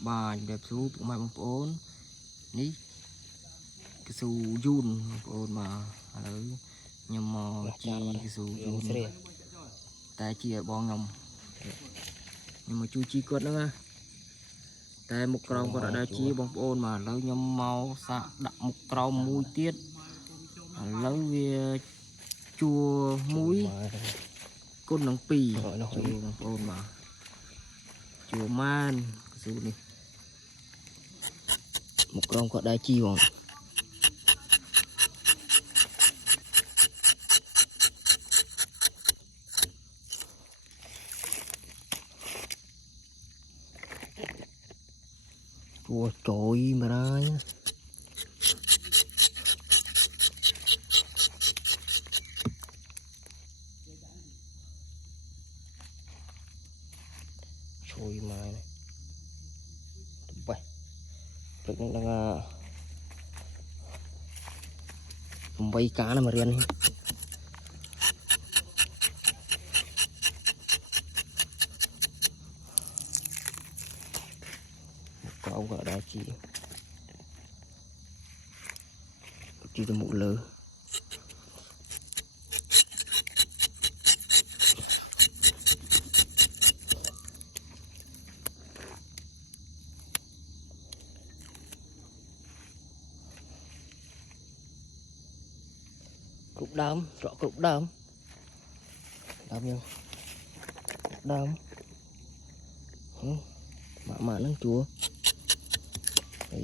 bà đẹp số của mai bông ôn ní cái số yun ôn mà ở nhưng mà chi cái số yun tại chi ở bong ngầm nhưng mà chui chi cốt nữa tại một còng có đã chi bông ôn mà lấy nhom màu sạ đậm một còng mũi tiết lấy chua muối côn nắng pì chua bông ôn mà chua man số này một còng có đã chi hoàng chua trội mà ra nhá trội mà này vậy được đang vây cá này mà riêng có ông gọi đó chỉ cho mũ lơ cục đám rõ cục đám nhau đám mà nắng chua đấy.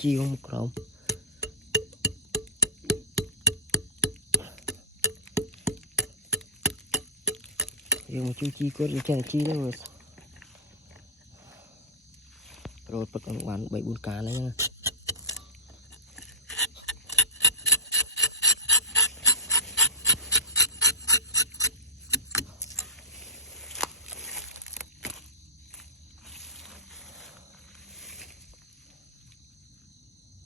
Chiêu một cọng giờ một chú chi có được cái chi đó rồi bắt con bạn 7-4 cá nữa nha.